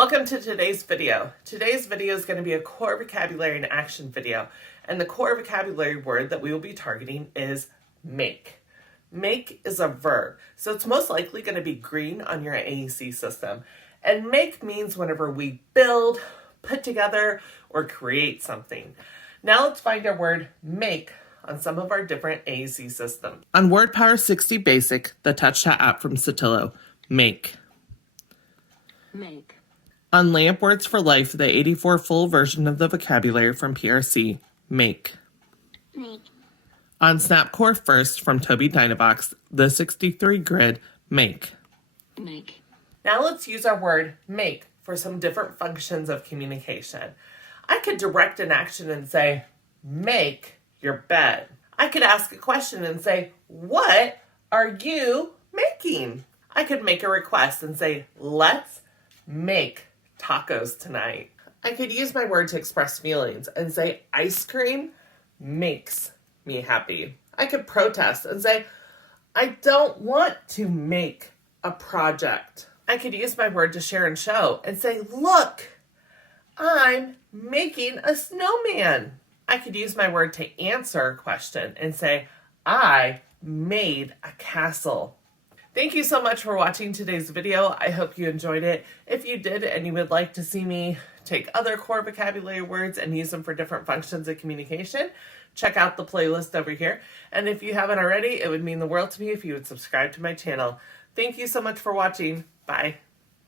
Welcome to today's video. Today's video is going to be a core vocabulary and action video. And the core vocabulary word that we will be targeting is make. Make is a verb, so it's most likely going to be green on your AAC system. And make means whenever we build, put together, or create something. Now let's find our word make on some of our different AAC systems. On WordPower 60 Basic, the TouchChat app from Sotillo, make. Make. On Lamp Words for Life, the 84 full version of the vocabulary from PRC, make. Make. On Snapcore First from Toby Dynavox, the 63 grid, make. Make. Now let's use our word make for some different functions of communication. I could direct an action and say, make your bed. I could ask a question and say, what are you making? I could make a request and say, let's make tacos tonight. I could use my word to express feelings and say, ice cream makes me happy. I could protest and say, I don't want to make a project. I could use my word to share and show and say, look, I'm making a snowman. I could use my word to answer a question and say, I made a castle. Thank you so much for watching today's video. I hope you enjoyed it. If you did and you would like to see me take other core vocabulary words and use them for different functions of communication, check out the playlist over here. And if you haven't already, it would mean the world to me if you would subscribe to my channel. Thank you so much for watching. Bye.